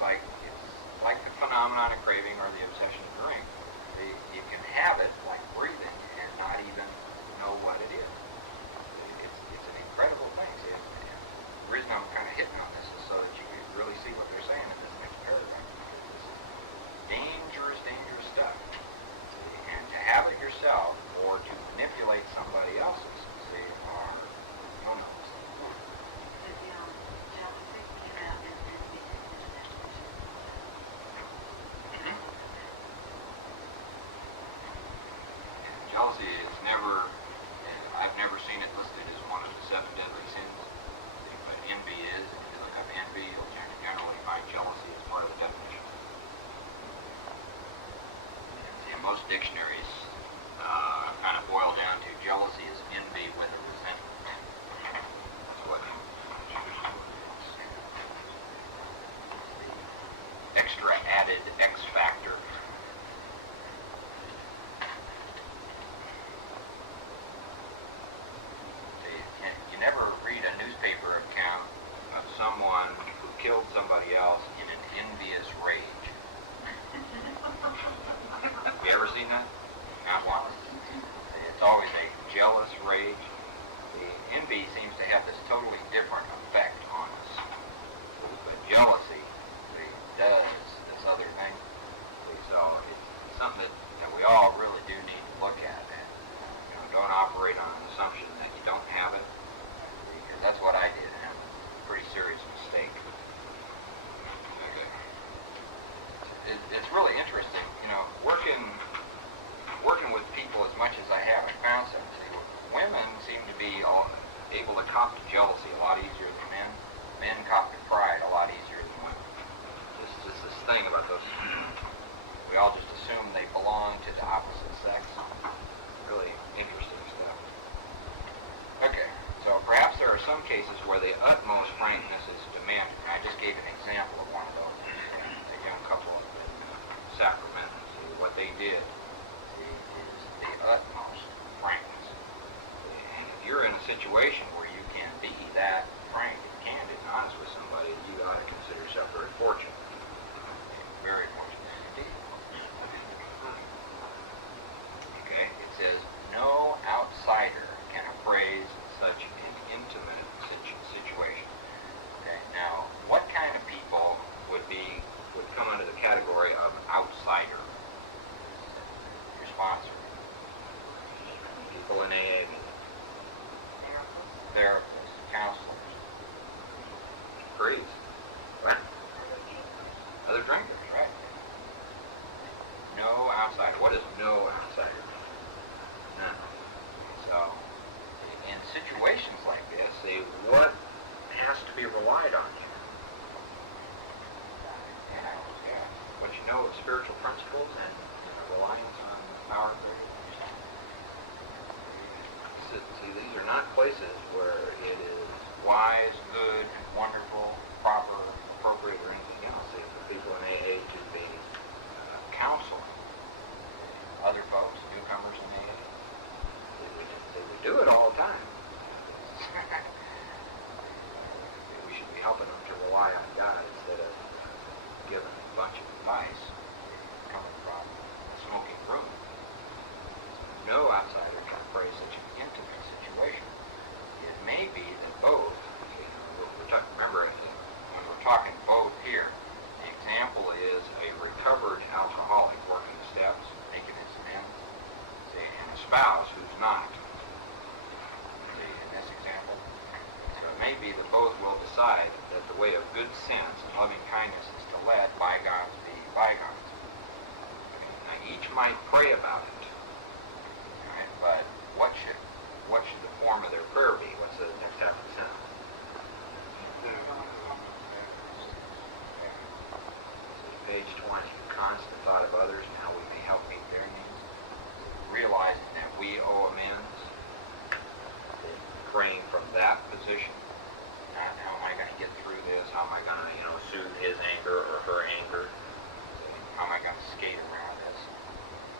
like the phenomenon of craving or the obsession of drink. You can have it like breathing and not even know what it is. It's an incredible thing. See, and the reason I'm kind of hitting on this is so that you can really see what they're saying in this next paragraph. This is dangerous, dangerous stuff. See, and to have it yourself or to manipulate somebody else's, see, are no-nos. Jealousy is never, I've never seen it listed as one of the 7 deadly sins, but envy is. If you look up envy, you'll generally find jealousy as part of the definition. And most dictionaries kind of boil down to jealousy is envy with a resentment. That's what it is. Extra added X factor. You never read a newspaper account of someone who killed somebody else in an envious rage. Have you ever seen that? Not once. It's always a jealous rage. The envy seems to have this totally different effect on us. But jealousy does this other thing. So it's something that we all really do need to look at. And, don't operate on an assumption that you don't have it. Because that's what I did, and it was a pretty serious mistake. Okay. It's really interesting, working with people as much as I have, I found something. Women seem to be able to cop to jealousy a lot easier than men. Men cop to pride a lot easier than women. Just this thing about those. We all just assume they belong to the opposite sex. Really interesting stuff. Okay, so perhaps there are some cases where the utmost frankness is demanded. I just gave an example of one of those. A young couple in Sacramento. See, what they did is the utmost frankness. And if you're in a situation where you can be that frank and candid and honest with somebody, you ought to consider yourself very fortunate. Very fortunate indeed. Okay, it says, no outsider can appraise such an intimate situation. Okay, now, what kind of people would come under the category of outsider? Your sponsor. People in AA. Therapists, counselors. Priests. What? Other drinkers, right? No outsider. What is no outsider? None. So, in situations like this, see, what has to be relied on here? What you know of spiritual principles and reliance on the power of grace. See, these are not places where it is wise, good, wonderful, proper, appropriate, or anything else. See, for people in AA to be counseling other folks, newcomers in AA. They would do it all the time. We should be helping them to rely on God instead of giving a bunch of advice coming from a smoking room. No outsider can appraise such an intimate situation. It may be that both, remember, when we're talking both here, the example is a recovered alcoholic working the steps, making his amends, and a spouse who's not. In this example. So it may be that both will decide that the way of good sense and loving kindness is to let bygones be bygones. Now each might pray about it, right? But what should the form of their prayer be? What's the next half of the sentence? Page 20. Constant thought of others and how we may help meet their needs. Realizing that we owe amends. Praying from that position. Not how am I going to get through this? How am I going to, soothe his anger or her anger? How am I going to skate around this?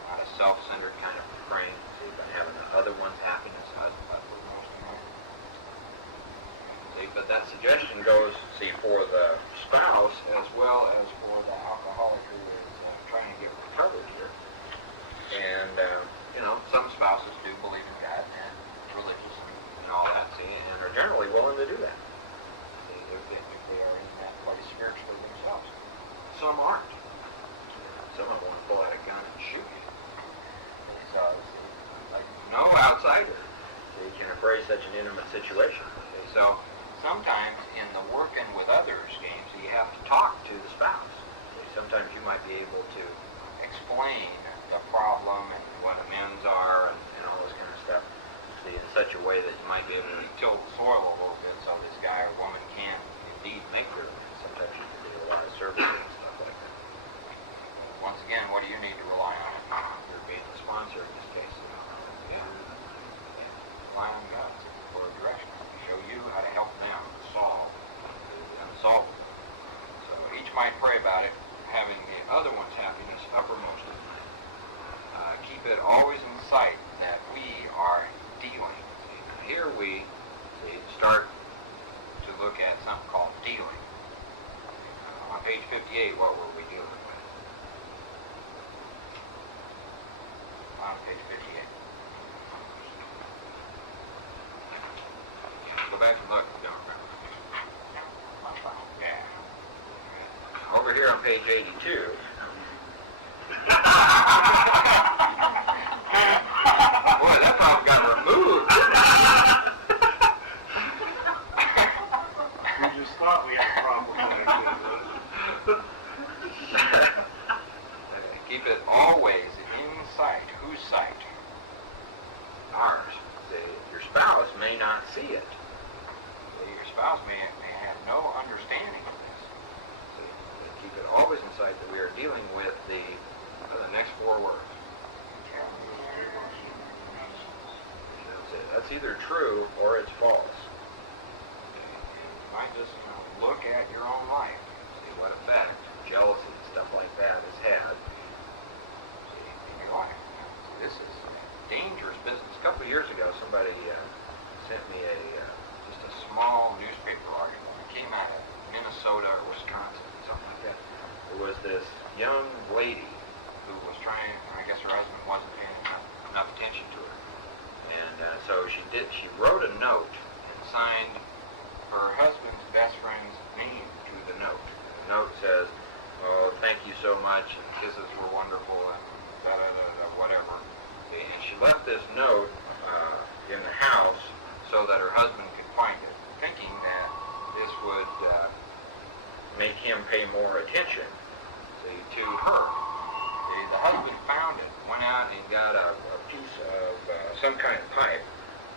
Not a self-centered kind of praying. See, but having the other one's happiness utmost in mind. See, but that suggestion goes, see, for the spouse as well as for the alcoholic who is trying to get recovered here. And, some spouses do believe in God and religious and all that, see, and are generally willing to do that. See, if they are in that place spiritually themselves. Some aren't. Some of them want to pull out a gun and shoot you. So, no outsider can embrace such an intimate situation. Okay, so sometimes in the working with others games, you have to talk to the spouse. Okay, sometimes you might be able to explain the problem and what amends are and all this kind of stuff, see, in such a way that you might be able to till the soil a little bit so this guy or woman can indeed make their amends. Sometimes you can do a lot of services and stuff like that. Once again, what do you need to rely on? You're being the sponsor in this case. Rely on God for a direction to show you how to help them solve the unsolvable. So each might pray about it, having the other one's happiness uppermost in mind. Keep it always in sight that we are dealing. See, here we start to look at something called dealing. On page 58, what were we dealing with? On page 58. Go back and look. Don't remember. Yeah. Over here on page 82. Boy, that problem got removed. We just thought we had a problem with that. Keep it always in sight. Whose sight? Ours. Your spouse may not see it. Your spouse may have no understanding of this. Keep it always in sight that we are dealing with the next four words. That's either true or it's false. You might just look at your own life, see what effect jealousy and stuff like that has had in your life. This is dangerous business. A couple of years ago, somebody sent me just a small newspaper article. It came out of Minnesota or Wisconsin, something like that. There was this young lady who was trying, I guess her husband wasn't paying enough attention to her. And so she wrote a note and signed her husband's best friend's name to the note. The note says, "Oh, thank you so much, and kisses were wonderful, and da-da-da-da, whatever." And she left this note in the house so that her husband could find it, thinking that this would make him pay more attention, see, to her. See, the husband found it, went out and got a piece of some kind of pipe,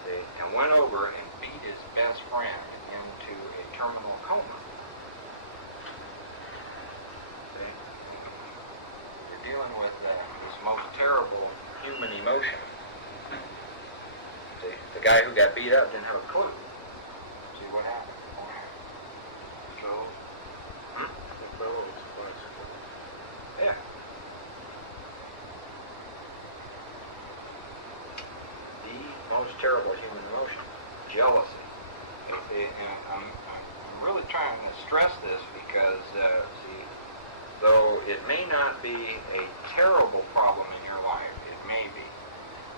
see, and went over and beat his best friend into a terminal coma. See, you're dealing with this most terrible human emotion. See, the guy who got beat up didn't have a clue. See what happened? Control. Control is bicycle. Yeah. The most terrible human emotion, jealousy. And I'm really trying to stress this because, see, though it may not be a terrible problem in your life, it may be,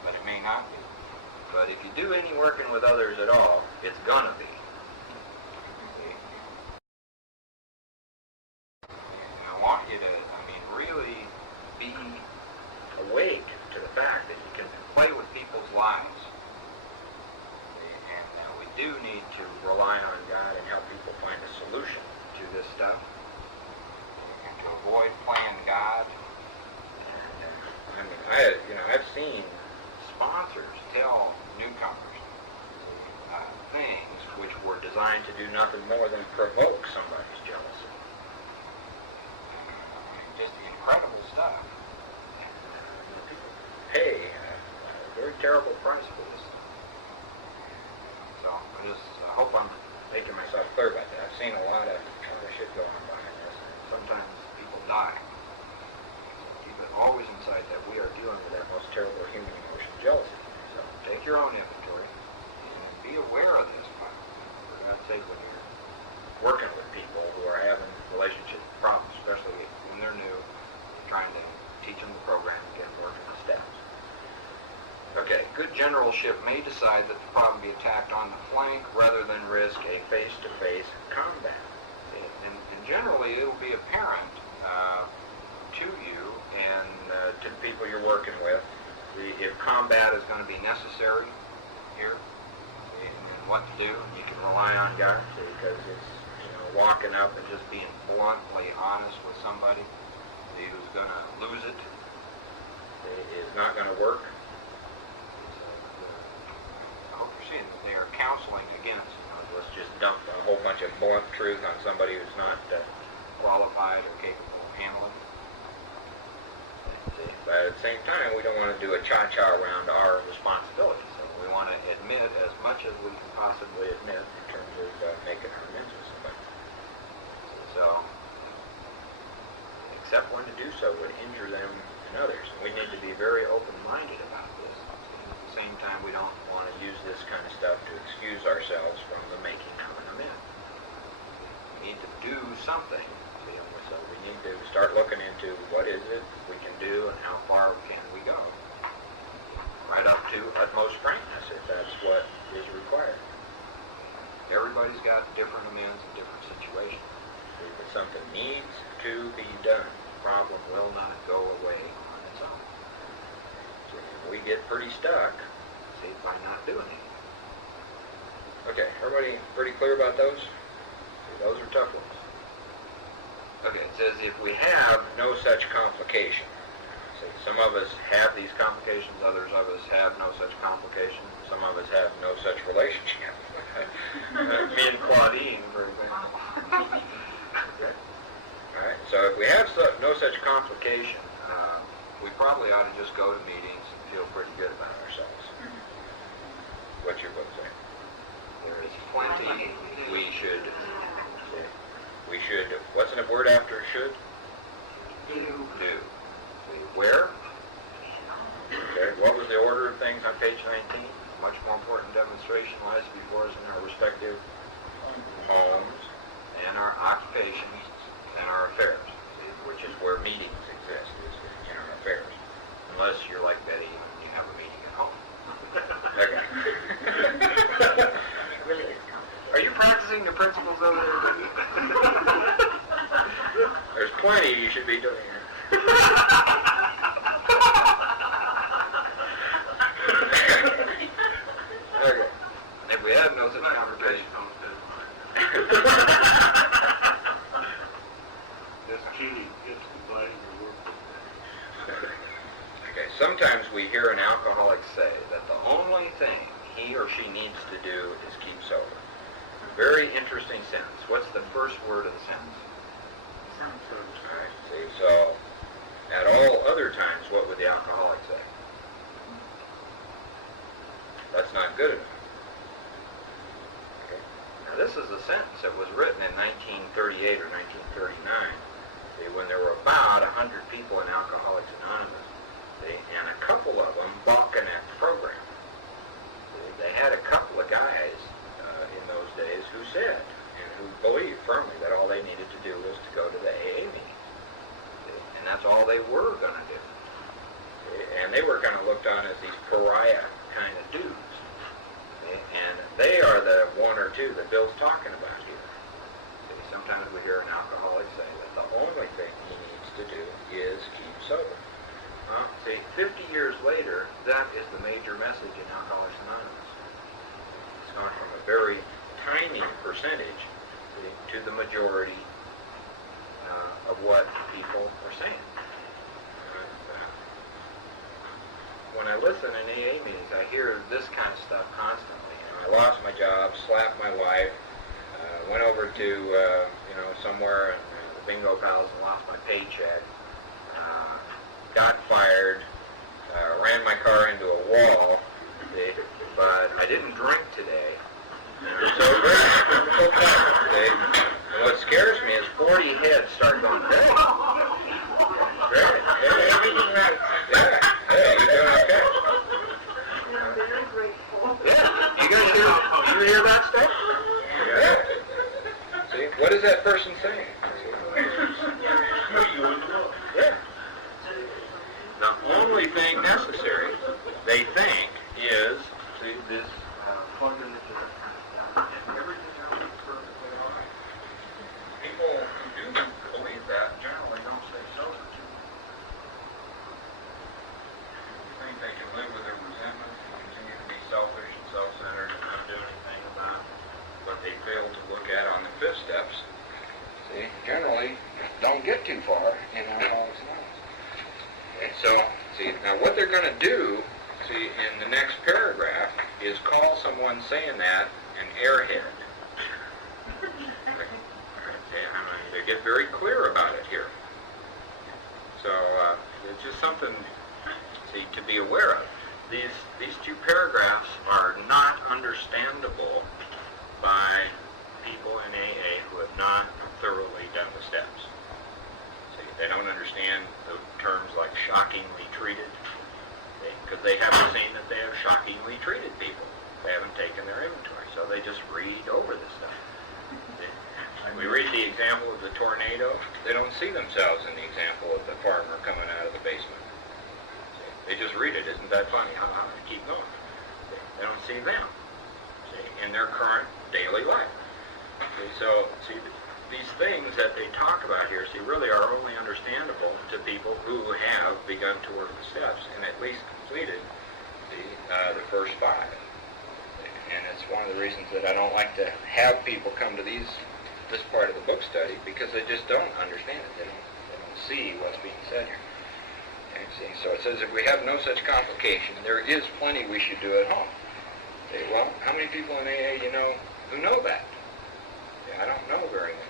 but it may not be. But if you do any working with others at all, it's gonna be. And I want you to, really be awake to the fact that you can play with people's lives. And we do need to rely on God and help people find a solution to this stuff. And to avoid playing God. And, I've seen sponsors tell newcomers things which were designed to do nothing more than provoke somebody's jealousy. Just incredible stuff. People pay a very terrible price for this. So I hope I'm making myself clear about that. I've seen a lot of shit go on behind this, and sometimes people die. Keep it always in sight that we are dealing with that most terrible human emotion, jealousy. So take your own inventory and be aware of this. For God's sake, when you're working with people who are having leadership may decide that the problem be attacked on the flank rather than risk a face-to-face combat. And generally, it will be apparent to you and to the people you're working with if combat is going to be necessary here and what to do. And you can rely on guys because it's, walking up and just being bluntly honest with somebody who's going to lose it is not going to work. I hope you're seeing that they are counseling against, let's just dump a whole bunch of blunt truth on somebody who's not qualified or capable of handling it. But at the same time, we don't want to do a cha-cha around our responsibility. So we want to admit as much as we can possibly admit in terms of making our amends with somebody. So, except when to do so would injure them and others. And we need to be very open-minded about this. At the same time, we don't want to use this kind of stuff to excuse ourselves from the making of an amends. We need to do something. So we need to start looking into what is it we can do and how far can we go. Right up to utmost frankness, if that's what is required. Everybody's got different amends in different situations. If something needs to be done, the problem will not go away on its own. So we get pretty stuck, by not doing it. Okay, everybody pretty clear about those? Those are tough ones. Okay, it says if we have no such complication. Some of us have these complications, others of us have no such complications, some of us have no such relationship. Me and Claudine, for example. Okay. All right, so if we have no such complication, we probably ought to just go to meetings and feel pretty good about ourselves. What's your book say? There is plenty we should, what's the word after should? Do. Where? Okay, what was the order of things on page 19? Much more important demonstration lies before us in our respective homes and our occupations and our affairs, which is where meetings exist, is in our affairs. Unless you're like Betty and you have a meeting at home. Okay. It really is complicated. Are you practicing the principles over there? There's plenty you should be doing here. Okay. If we have no such complication, This Keating gets to play or work. okay, sometimes we hear an alcoholic say that the only thing he or she needs to do is keep sober. Very interesting sentence. What's the first word of the sentence? All right, see, so at all other times, what would the alcoholic say? That's not good enough. Okay. Now this is a sentence that was written in 1938 or 1939, when there were about 100 people in Alcoholics Anonymous, and a couple of them balking at the program. They had a couple of guys in those days who said, and who believed firmly that all they needed to do was to go to the AA meeting. And that's all they were going to do. And they were kind of looked on as these pariah kind of dudes. And they are the one or two that Bill's talking about here. Sometimes we hear an alcoholic say that the only thing he needs to do is keep sober. See, 50 years later, that is the major message in Alcoholics Anonymous. It's gone from a very tiny percentage to the majority of what people are saying. When I listen in AA meetings, I hear this kind of stuff constantly. I lost my job, slapped my wife, went over to somewhere in the bingo pals and lost my paycheck, got fired, ran my car into a wall, but I didn't drink today. And so and what scares me is 40 heads start going, hey, great, hey, everything right, yeah, hey, you're doing okay. I'm very grateful. Yeah, you hear that stuff? Yeah. See, what is that person saying? Yeah. The only thing necessary, they think, is this, plugged into this, and everything else is perfectly all right. People who do believe that generally don't stay sober too long. You think they can live with their resentment and continue to be selfish and self-centered and not do anything about what they fail to look at on the fifth steps. See, generally don't get too far in Alcoholics Anonymous. Okay, so, see, now what they're going to do, see, in the next paragraph, is call someone saying that an airhead. Okay, I mean, they get very clear about it here. So, it's just something, see, to be aware of. These two paragraphs are not understandable by people in AA who have not thoroughly done the steps. See, they don't understand the terms like shockingly treated, because they haven't seen that they have shockingly treated people. They haven't taken their inventory, so they just read over this stuff. We read the example of the tornado. They don't see themselves in the example of the farmer coming out of the basement. See, they just read it. Isn't that funny? Ha ha. Keep going. See, they don't see them, see, in their current daily life. See, so, see, these things that they talk about here, see, really are only understandable to people who have begun to work the steps and at least completed the first 5. And it's one of the reasons that I don't like to have people come to this part of the book study, because they just don't understand it. They don't see what's being said here. Okay, see, so it says, if we have no such complication, there is plenty we should do at home. Say, well, how many people in AA you know who know that? I don't know very many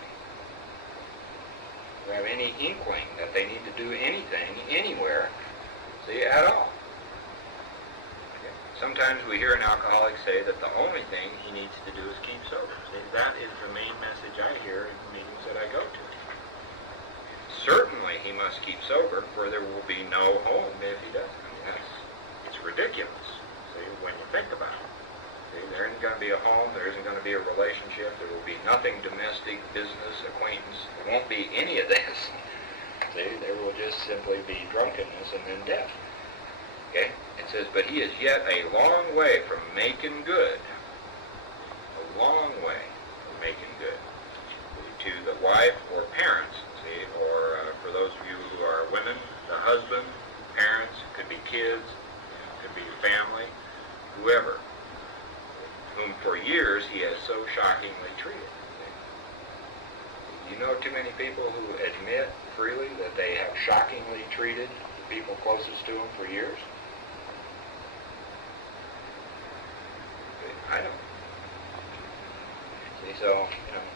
who have any inkling that they need to do anything, anywhere, see, at all. Okay. Sometimes we hear an alcoholic say that the only thing he needs to do is keep sober. See, that is the main message I hear in the meetings that I go to. Certainly he must keep sober, for there will be no home if he doesn't. I mean, it's ridiculous, see, when you think about it. See, there isn't going to be a home, there isn't going to be a relationship, there will be nothing domestic, business, acquaintance. There won't be any of this. See, there will just simply be drunkenness and then death. Okay? It says, but he is yet a long way from making good. A long way from making good. To the wife or parents, see, or for those of you who are women, the husband, parents, could be kids, could be your family, whoever, whom for years he has so shockingly treated. You know too many people who admit freely that they have shockingly treated the people closest to them for years? I don't. See, so,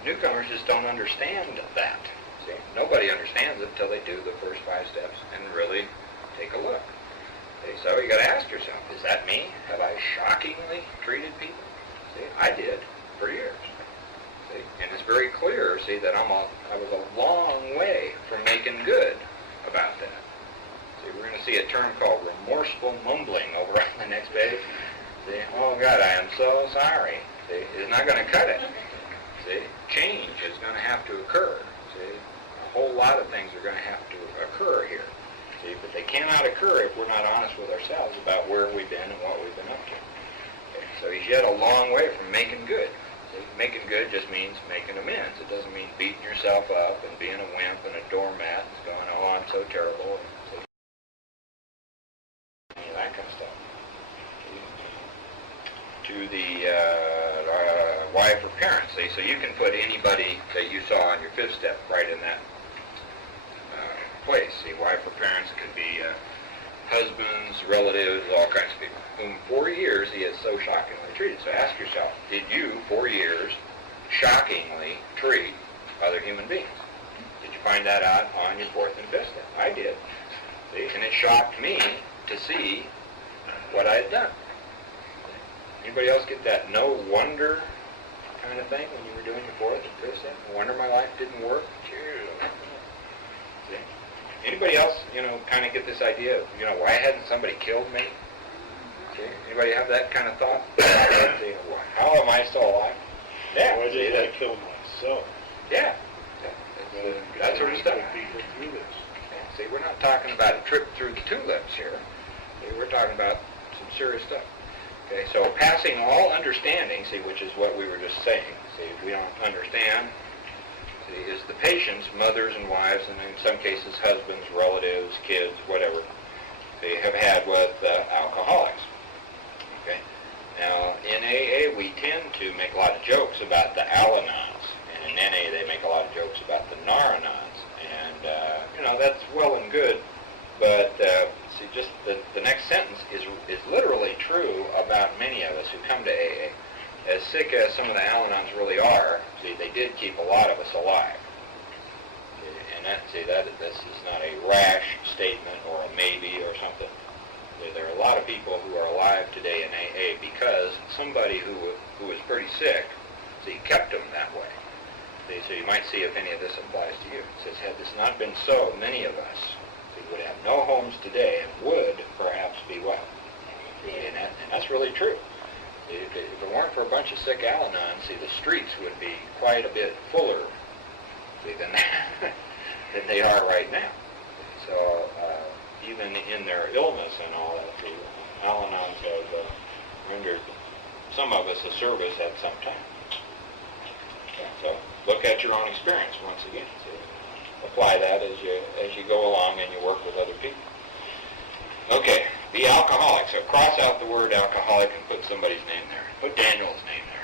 newcomers just don't understand that. See, nobody understands it until they do the first 5 steps and really take a look. See, so you got to ask yourself, is that me? Have I shockingly treated people? See, I did for years. See, and it's very clear, see, that I was a long way from making good about that. See, we're going to see a term called remorseful mumbling over on the next page. See, oh God, I am so sorry. See, it's not going to cut it. See, change is going to have to occur. See, a whole lot of things are going to have to occur here. See, but they cannot occur if we're not honest with ourselves about where we've been and what we've been up to. Okay, so he's yet a long way from making good. See, making good just means making amends. It doesn't mean beating yourself up and being a wimp and a doormat and going, oh, I'm so terrible. And any of that kind of stuff. To the wife or parents, see, so you can put anybody that you saw on your 5th step right in that place. See, wife or parents, it could be husbands, relatives, all kinds of people, whom for years he has so shockingly treated. So ask yourself, did you, for years, shockingly treat other human beings? Did you find that out on your 4th and 5th step? I did. See, and it shocked me to see what I had done. Anybody else get that no wonder kind of thing when you were doing your 4th and 5th step? No wonder my life didn't work? See? Anybody else, kind of get this idea of, why hadn't somebody killed me? See? Anybody have that kind of thought? How am I still alive? Yeah. Why did I kill myself? Yeah. That sort of stuff. People through this. See, we're not talking about a trip through the tulips here. See, we're talking about some serious stuff. Okay, so passing all understanding, see, which is what we were just saying. See, if we don't understand, see, is the patients, mothers and wives, and in some cases husbands, relatives, kids, whatever, they have had with alcoholics. Okay. Now, in AA, we tend to make a lot of jokes about the Al-Anons, and in NA, they make a lot of jokes about the Nar-Anons, and that's well and good, but see, just the next sentence is literally true about many of us who come to AA. As sick as some of the Al-Anons really are, see, they did keep a lot of us alive. See, that this is not a rash statement or a maybe or something. There are a lot of people who are alive today in AA because somebody who was pretty sick, see, kept them that way. See, so you might see if any of this applies to you. It says, had this not been so, many of us would have no homes today and would perhaps be well. And that's really true. If it weren't for a bunch of sick Al-Anons, see, the streets would be quite a bit fuller, see, than they are right now. So even in their illness and all that, the Al-Anons have rendered some of us a service at some time. So look at your own experience once again. See, apply that as you go along and you work with other people. Okay, the alcoholic. So cross out the word alcoholic and put somebody's name there. Put Daniel's name there.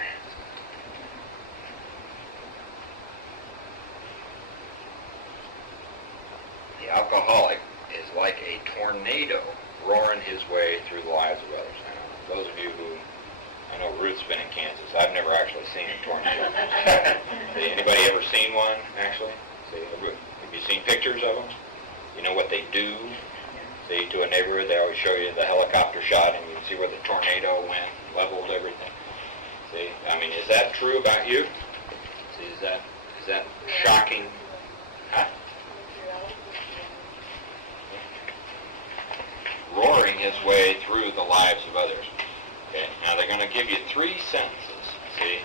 The alcoholic is like a tornado roaring his way through the lives of others. Now, those of you who, I know Ruth's been in Kansas. I've never actually seen a tornado. Anybody ever seen one, actually? Have you seen pictures of them? You know what they do? See, to a neighborhood, they always show you the helicopter shot, and you can see where the tornado went, leveled everything. See, I mean, is that true about you? See, is that shocking? Huh? Roaring his way through the lives of others. Okay, now they're going to give you 3 sentences. See,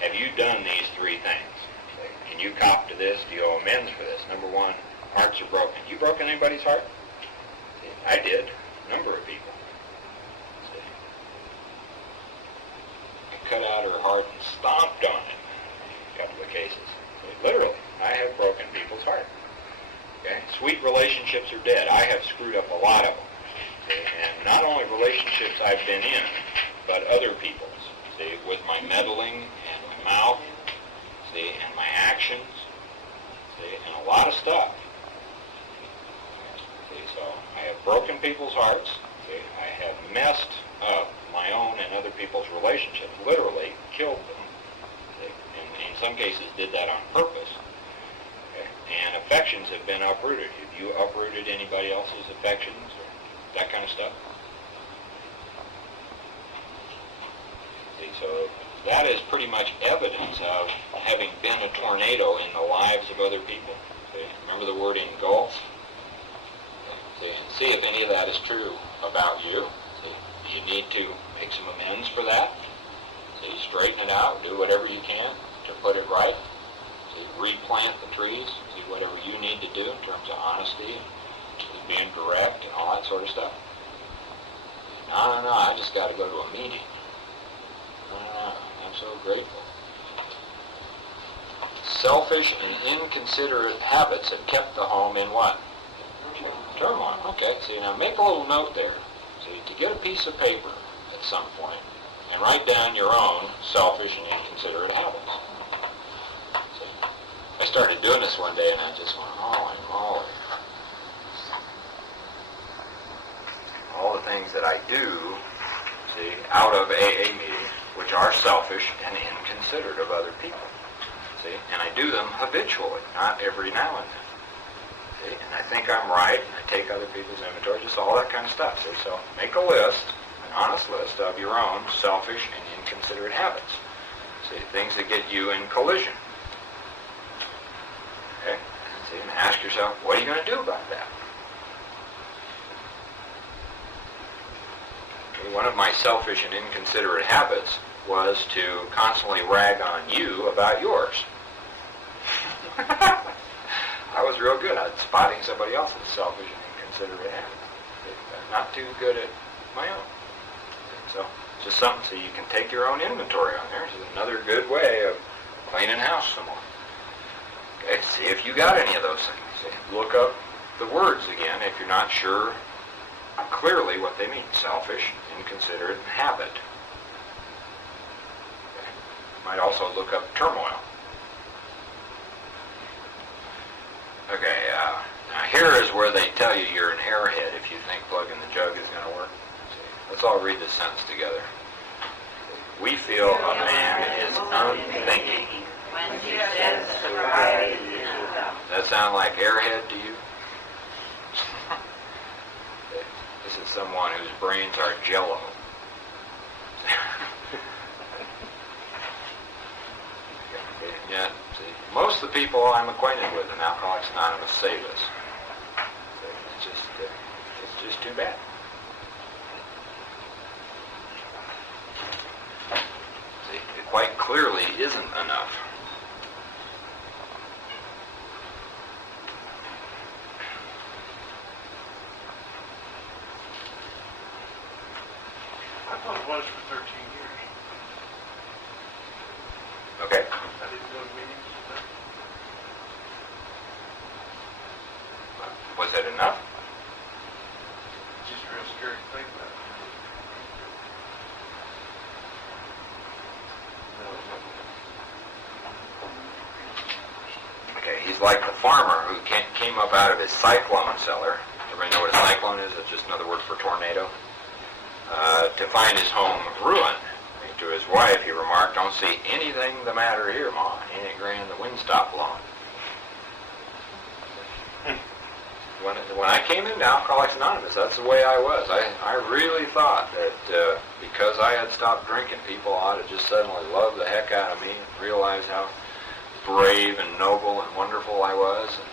have you done these 3 things? See, can you cop to this? Do you owe amends for this? Number 1, hearts are broken. You broken anybody's heart? See, I did. A number of people. See, I cut out her heart and stomped on it. A couple of cases. See, literally, I have broken people's heart. Okay, sweet relationships are dead. I have screwed up a lot of them. See, and not only relationships I've been in, but other people's. See, with my meddling and my mouth, see, and my actions, see, and a lot of stuff. See, so I have broken people's hearts. See, I have messed up my own and other people's relationships, literally killed them. See, and in some cases did that on purpose. Okay, and affections have been uprooted. Have you uprooted anybody else's affections? That kind of stuff. See, so that is pretty much evidence of having been a tornado in the lives of other people. See, remember the word engulf? See, and see if any of that is true about you. See, you need to make some amends for that. See, straighten it out, do whatever you can to put it right. See, replant the trees, see whatever you need to do in terms of honesty, being direct and all that sort of stuff. No, I just got to go to a meeting. No, I'm so grateful. Selfish and inconsiderate habits have kept the home in what? Turmoil. Okay, see, now make a little note there. See, to get a piece of paper at some point and write down your own selfish and inconsiderate habits. See, I started doing this one day and I just went, holy moly. All the things that I do, see, out of AA meetings, which are selfish and inconsiderate of other people. See, and I do them habitually, not every now and then. See, and I think I'm right, and I take other people's inventory, just all that kind of stuff. See, so make a list, an honest list of your own selfish and inconsiderate habits. See, things that get you in collision. Okay, see, and ask yourself, what are you going to do about that? One of my selfish and inconsiderate habits was to constantly rag on you about yours. I was real good at spotting somebody else's selfish and inconsiderate habits. Not too good at my own. So just something so you can take your own inventory on there. It's another good way of cleaning house some more. Okay, see if you got any of those things. Look up the words again if you're not sure clearly what they mean. Selfish, inconsiderate, and habit. Okay. Might also look up turmoil. Okay, now here is where they tell you you're an airhead if you think plugging the jug is going to work. See, let's all read this sentence together. We feel a man is unthinking. When he says sobriety is enough. Does that sound like airhead to you? This is someone whose brains are jello. Yeah, see, most of the people I'm acquainted with in Alcoholics Anonymous say this. It's just too bad. See, it quite clearly isn't enough. I thought it was for 13 years. Okay? I didn't go to meetings with them. Was it enough? It's just real scary to think about. Okay, he's like the farmer who came up out of his cyclone cellar. Everybody know what a cyclone is? It's just another word for tornado. To find his home ruined. To his wife, he remarked, "Don't see anything the matter here, Ma. Ain't it grand the wind stopped blowing?" When I came into Alcoholics Anonymous, that's the way I was. I really thought that because I had stopped drinking, people ought to just suddenly love the heck out of me and realize how brave and noble and wonderful I was. And,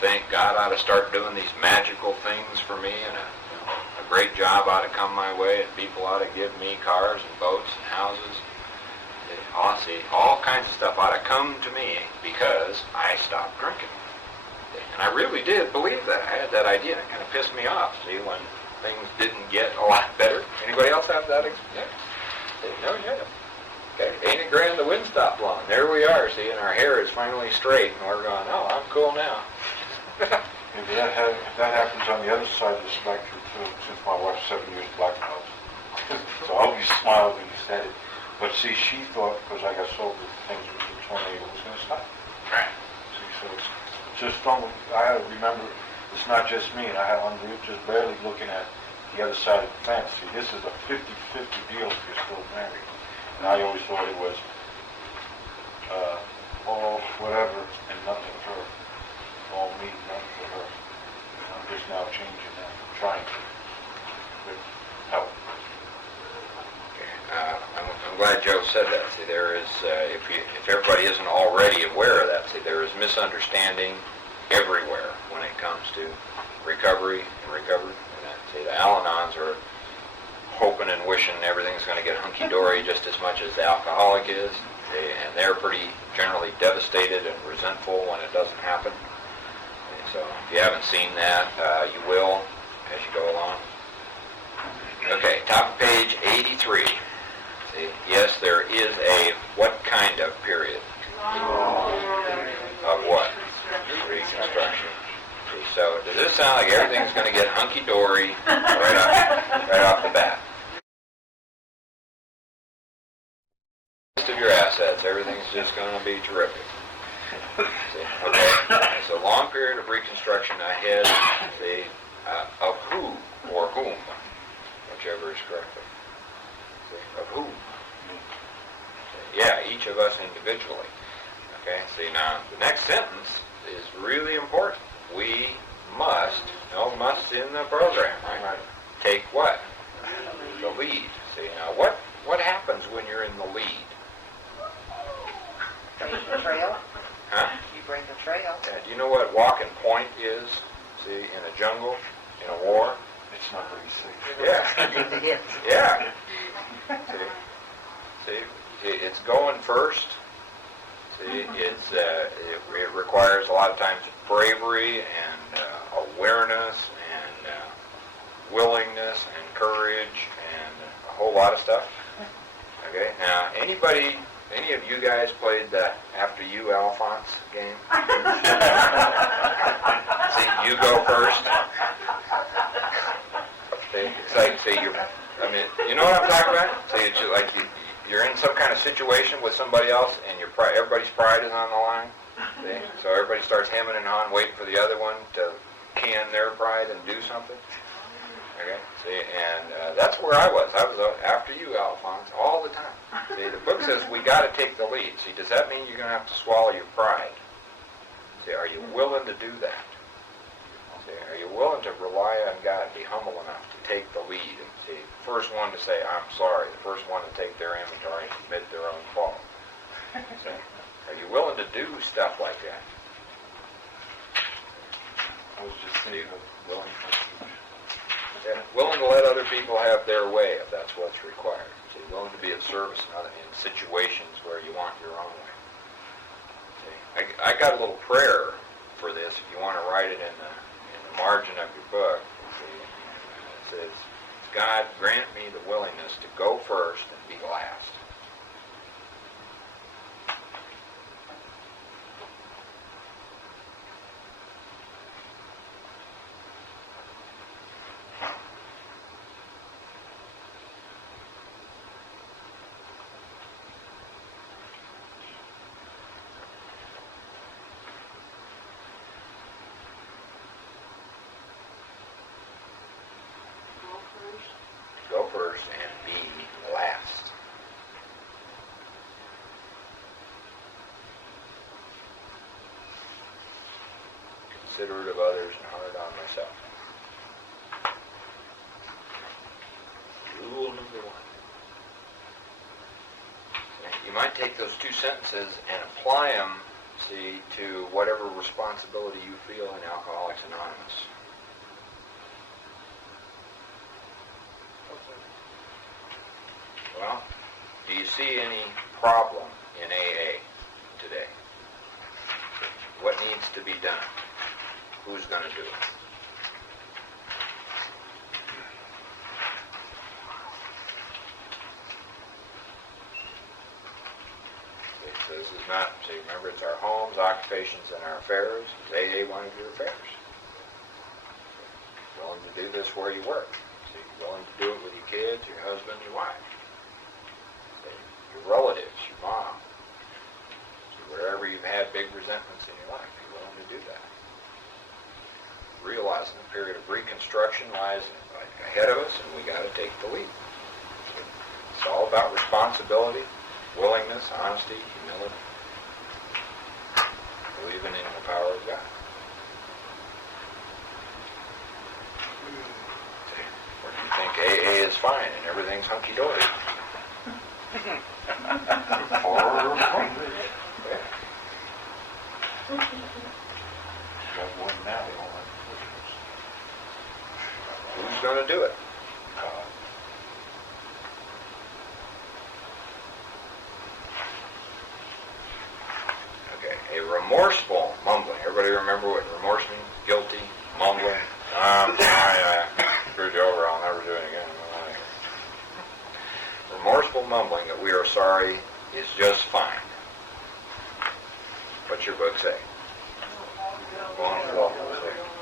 think God ought to start doing these magical things for me, and a great job ought to come my way, and people ought to give me cars and boats and houses. All kinds of stuff ought to come to me because I stopped drinking. And I really did believe that. I had that idea, and it kind of pissed me off, when things didn't get a lot better. Anybody else have that experience? No, yeah. Okay, ain't it grand the wind stopped blowing? There we are, and our hair is finally straight, and we're going, oh, I'm cool now. If that happens on the other side of the spectrum too, since my wife's 7 years black belt. So I always smiled when you said it. But see, she thought because I got sober, things with the tornado was going to stop. Right. See, so it's just don't. I remember, it's not just me, and I'm just barely looking at the other side of the fence. See, this is a 50-50 deal if you're still married. And I always thought it was all whatever and nothing for her. All me, nothing for her. And I'm just now changing that, trying to, with help. Okay. I'm glad Joe said that. See, there is, if everybody isn't already aware of that, there is misunderstanding everywhere when it comes to recovery and recovery. And the Al-Anons are hoping and wishing everything's going to get hunky-dory just as much as the alcoholic is. And they're pretty generally devastated and resentful when it doesn't happen. So if you haven't seen that, you will as you go along. Okay, top of page 83. See, yes, there is a what kind of period? Of what? Reconstruction. See, so does this sound like everything's going to get hunky-dory right off the bat? Of your assets, everything's just going to be terrific. See, okay, it's a long period of reconstruction ahead. See, of who or whom, whichever is correct. See, of whom? See, yeah, each of us individually. Okay, see now the next sentence is really important. We must, no must in the program, right? Take what? The lead. See now what happens when you're in the lead? Break the trail. Huh? You break the trail. Do you know what walking point is? See, in a jungle, in a war? It's not very safe. Yeah. Yeah. See, it's going first. See, it requires a lot of times bravery and awareness and willingness and courage and a whole whole lot of stuff. Okay, now, any of you guys played the After You, Alphonse game? See, you go first. See, it's like, you know what I'm talking about? See, it's just like you're in some kind of situation with somebody else, and everybody's pride is on the line. See? So everybody starts hemming and hawing, waiting for the other one to can their pride and do something. Okay, see, and that's where I was. I was after you, Alphonse, all the time. See, the book says we got to take the lead. See, does that mean you're going to have to swallow your pride? See, are you willing to do that? See, are you willing to rely on God, be humble enough to take the lead and be the first one to say, I'm sorry, the first one to take their inventory and admit their own fault? See, are you willing to do stuff like that? I was just thinking of Yeah, willing to let other people have their way if that's what's required. See, willing to be of service in situations where you want your own way. See, I got a little prayer for this if you want to write it in the margin of your book. See, it says, God, grant me the willingness to go first and be last. Go first and be last. Considerate of others and hard on myself. Rule number 1. You might take those 2 sentences and apply them, see, to whatever responsibility you feel in Alcoholics Anonymous. Well, do you see any problem in AA today? What needs to be done? Who's going to do it? So this is not, see, remember, it's our homes, occupations, and our affairs. It's AA one of your affairs. Willing to do this where you work. See, willing to do it with your kids, your husband, your wife. Your relatives, your mom, wherever you've had big resentments in your life, you're willing to do that. Realizing the period of reconstruction lies ahead of us, and we got to take the lead. It's all about responsibility, willingness, honesty, humility, believing in the power of God. Or do you think AA is fine and everything's hunky-dory? Who's going to do it? Okay, a remorseful mumbling. Everybody remember what remorse means? Guilty, mumbling. I screwed you over. I'll never do it again. Remorseful mumbling that we are sorry is just fine. What's your book say?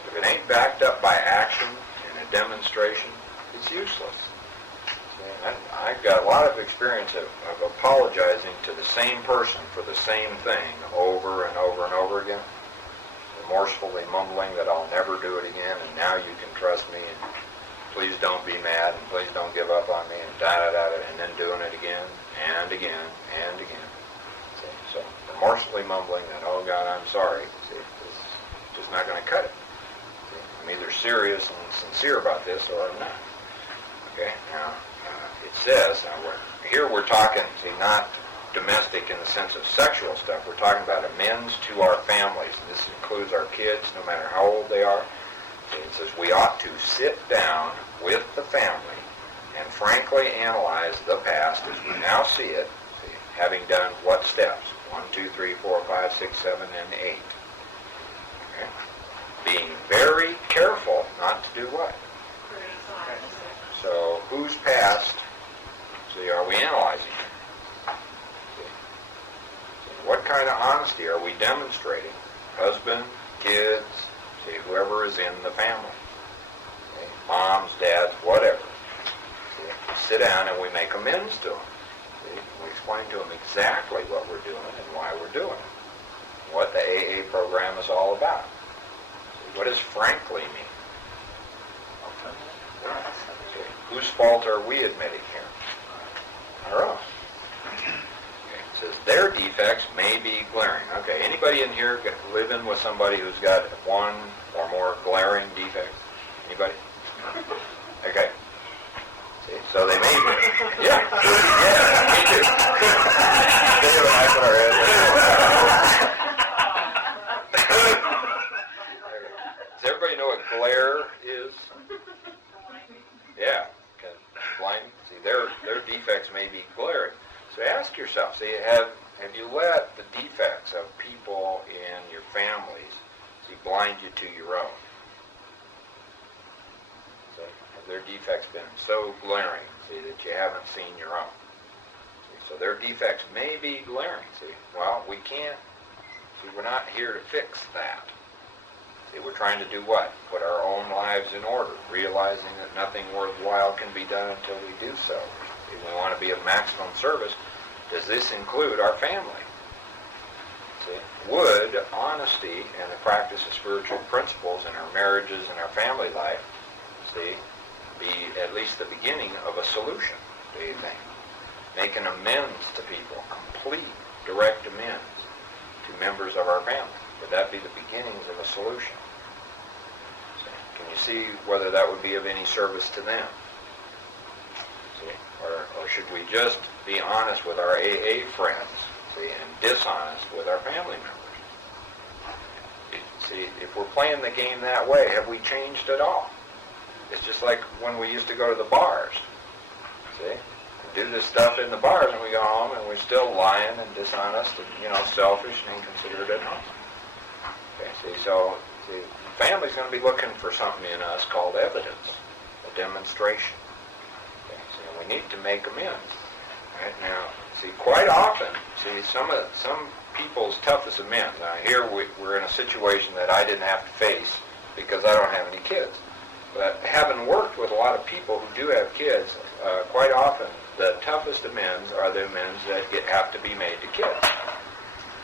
If it ain't backed up by action and a demonstration, it's useless. I've got a lot of experience of apologizing to the same person for the same thing over and over and over again. Remorsefully mumbling that I'll never do it again, and now you can trust me, and please don't be mad, and please don't give up on me, and da-da-da-da, and then doing it again, and again, and again. See, so remorsefully mumbling that, oh God, I'm sorry, see, it's just not going to cut it. See, I'm either serious and sincere about this, or I'm not. Okay, now, it says, here we're talking, see, not domestic in the sense of sexual stuff, we're talking about amends to our families, and this includes our kids, no matter how old they are. It says we ought to sit down with the family and frankly analyze the past as we now see it, having done what steps? 1, 2, 3, 4, 5, 6, 7, and 8. Okay? Being very careful not to do what? So whose past See, are we analyzing it? See? What kind of honesty are we demonstrating? Husband, kids, see, whoever is in the family. Okay? Moms, dads, whatever. See? We sit down and we make amends to them. See? We explain to them exactly what we're doing and why we're doing it. What the AA program is all about. See? What does frankly mean? See? Whose fault are we admitting here? Our own. Okay. It says their defects may be glaring. Okay, anybody in here living with somebody who's got one or more glaring defects? Anybody? Okay. See, so they may be. Yeah. Yeah, me too. They have a knife in our head. Does everybody know what glare is? Yeah. Okay. Blind. See, their defects may be glaring. So ask yourself, see, have you let the defects of people in your families, see, blind you to your own? So have their defects been so glaring, see, that you haven't seen your own? See, so their defects may be glaring, see. Well, we can't, see, we're not here to fix that. See, we're trying to do what? Put our own lives in order, realizing that nothing worthwhile can be done until we do so. See, we want to be of maximum service. Does this include our family? See, would honesty and the practice of spiritual principles in our marriages and our family life, see, be at least the beginning of a solution, do you think? Making amends to people, complete, direct amends to members of our family. Would that be the beginnings of a solution? See, can you see whether that would be of any service to them? See, or should we just be honest with our AA friends, see, and dishonest with our family members? See, if we're playing the game that way, have we changed at all? It's just like when we used to go to the bars. See, we do this stuff in the bars, and we go home, and we're still lying and dishonest and, selfish and inconsiderate at home. Okay, see, so the family's going to be looking for something in us called evidence, a demonstration. Okay, so we need to make amends. Right now, see, quite often, see, some people's toughest amends. Now, here we're in a situation that I didn't have to face because I don't have any kids. But having worked with a lot of people who do have kids, quite often the toughest amends are the amends that have to be made to kids.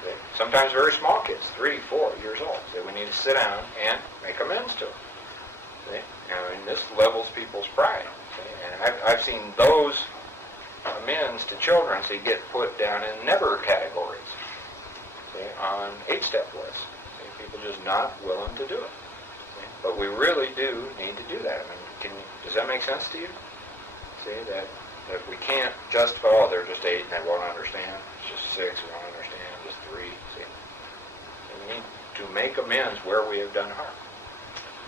Okay? Sometimes very small kids, 3, 4 years old. So we need to sit down and make amends to them. See? And this levels people's pride. See? And I've seen those amends to children, so you get put down in never categories, okay, on 8-step lists. Okay, people just not willing to do it. Okay, but we really do need to do that. I mean, does that make sense to you? See, that we can't justify, oh, they're just 8 and they won't understand. It's just 6, they won't understand. Just 3. See, so we need to make amends where we have done harm.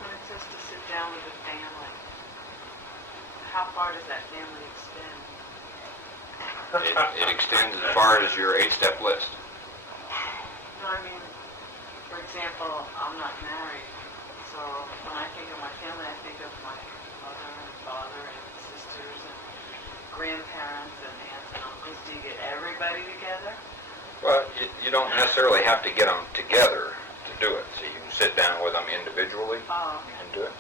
When it says to sit down with the family, how far does that family extend? It extends as far as your 8-step list. No, I mean, for example, I'm not married, so when I think of my family, I think of my mother and father and sisters and grandparents and aunts and uncles. Do you get everybody together? Well, you don't necessarily have to get them together to do it. So you can sit down with them individually Oh, okay. and do it.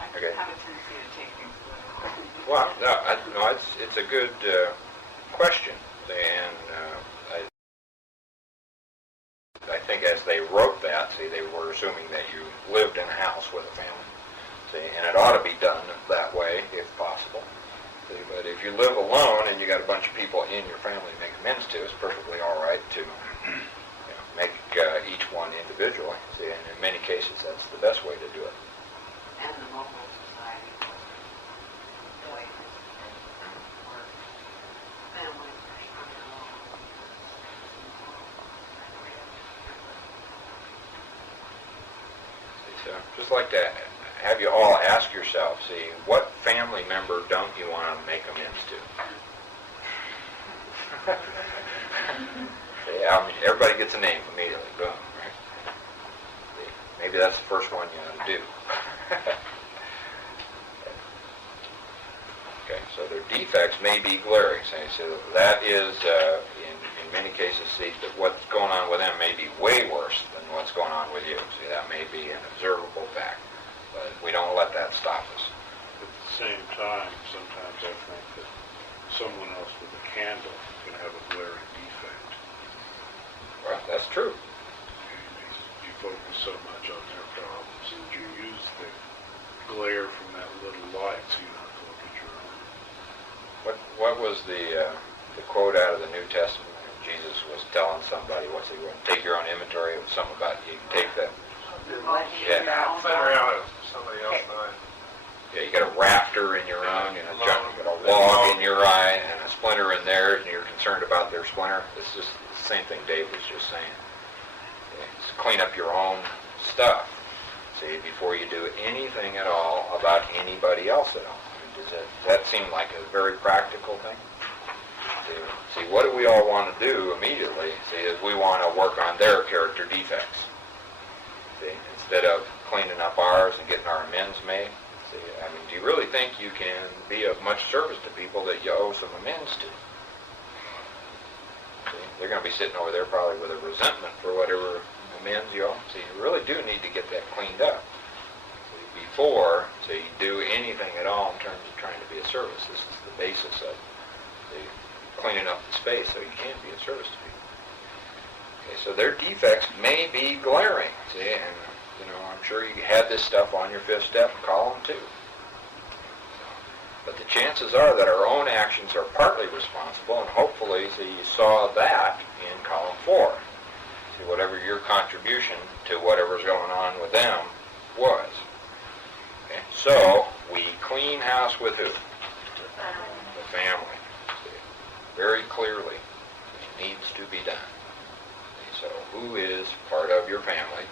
I Okay. have a tendency to take things literally. Well, no, it's a good question, and I think as they wrote that, see, they were assuming that you lived in a house with a family, see, and it ought to be done that way if possible. See, but if you live alone and you got a bunch of people in your family to make amends to, it's perfectly all right to make each one individually. See, and in many cases, that's the best way to do it. And the local society. Boy, or family. So just like to have you all ask yourself, see, what family member don't you want to make amends to? See, everybody gets a name immediately, boom. Right? See, maybe that's the first one you ought to do. Okay, so So their defects may be glaring. So that is, in many cases, see, that what's going on with them may be way worse than what's going on with you. See, that may be an observable fact. But we don't let that stop us. At the same time, sometimes I think that someone else with a candle can have a glaring defect. Well, that's true. You focus so much on their problems that you use the glare from that little light so you don't have to look at your own. What was the quote out of the New Testament? Jesus was telling somebody, what's he going to take your own inventory? It was something about you can take that. Yeah. Better out of somebody else than I. Yeah, you got a rafter in your own, you got a log in your eye and a splinter in theirs, and you're concerned about their splinter. It's just the same thing Dave was just saying. Just clean up your own stuff, see, before you do anything at all about anybody else at all. I mean, does that seem like a very practical thing? See, what do we all want to do immediately? See, is we want to work on their character defects. See, instead of cleaning up ours and getting our amends made. See, I mean, do you really think you can be of much service to people that you owe some amends to? See, they're going to be sitting over there probably with a resentment for whatever amends you owe. See, you really do need to get that cleaned up before, so you do anything at all in terms of trying to be of service. This is the basis of cleaning up the space so you can be of service to people. Okay, so their defects may be glaring, see, and I'm sure you had this stuff on your fifth step in column 2. But the chances are that our own actions are partly responsible, and hopefully, see, you saw that in column 4. See, whatever your contribution to whatever's going on with them was. Okay, so we clean house with who? The family. See, very clearly, it needs to be done. So who is part of your family?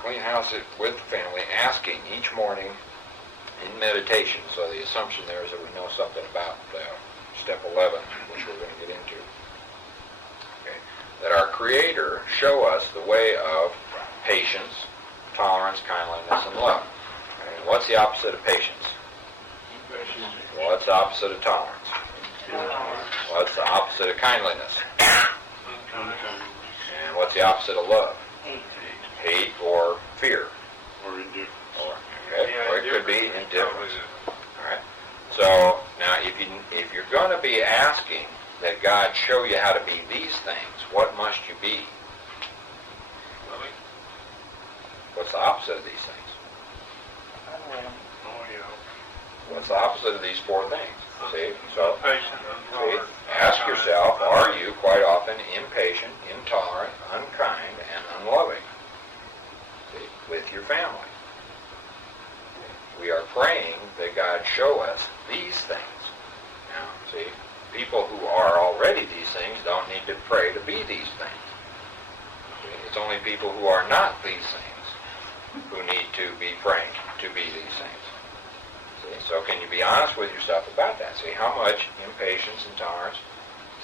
Clean house it with the family, asking each morning in meditation. So the assumption there is that we know something about step 11, which we're going to get into. Okay. That our Creator show us the way of patience, tolerance, kindliness, and love. Okay. What's the opposite of patience? What's the opposite of tolerance? What's the opposite of kindliness? And what's the opposite of love? Hate or fear. Or indifference. Or it could be indifference. All right. So now, if you're going to be asking that God show you how to be these things, what must you be? What's the opposite of these things? What's the opposite of these 4 things? See, so see, ask yourself: are you quite often impatient, intolerant, unkind, and unloving? See, with your family. We are praying that God show us these things. Now, see, people who are already these things don't need to pray to be these things. See, it's only people who are not these things who need to be praying to be these things. See, so can you be honest with yourself about that? See, how much impatience, intolerance,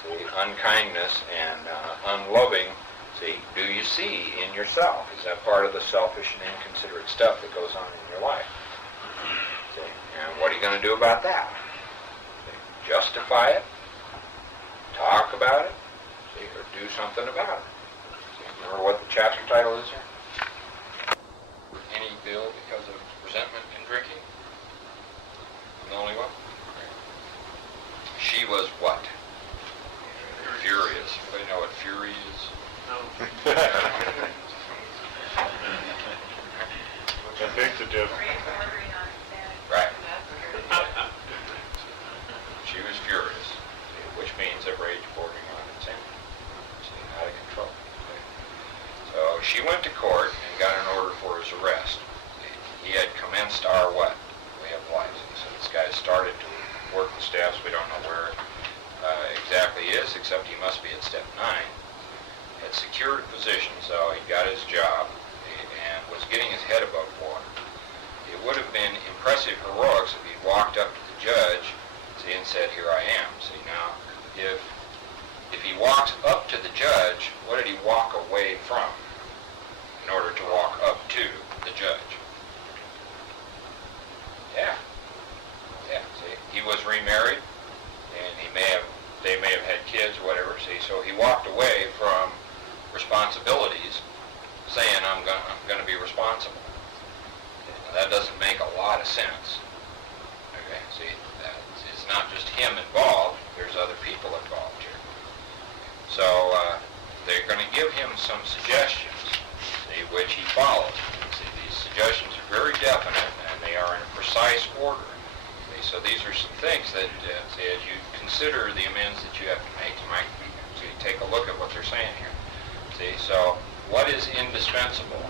see, unkindness, and unloving, see, do you see in yourself? Is that part of the selfish and inconsiderate stuff that goes on in your life? See, and what are you going to do about that? See, justify it? Talk about it? See, or do something about it? See, remember what the chapter title is here? Any bill because of resentment and drinking? I'm the only one? She was what? Furious. Anybody know what fury is? I think the devil. Right. She was furious, which means a rage bordering on insanity. Out of control. So she went to court and got an order for his arrest. He had commenced our what? Way of life. So this guy started to work the steps. We don't know where exactly he is, except he must be at step 9. Had secured a position, so he got his job and was getting his head above water. It would have been impressive heroics if he'd walked up to the judge, see, and said, "Here I am." See, now, if he walks up to the judge, what did he walk away from in order to walk up to the judge? Yeah. see. So he walked away from responsibilities, saying, I'm going to be responsible. Now, that doesn't make a lot of sense. Okay, see, it's not just him involved, there's other people involved here. So they're going to give him some suggestions, see, which he follows. See, these suggestions are very definite, and they are in a precise order. See, so these are some things that, see, as you consider the amends that you have to make, you might see, take a look at what they're saying here. See, so what is indispensable?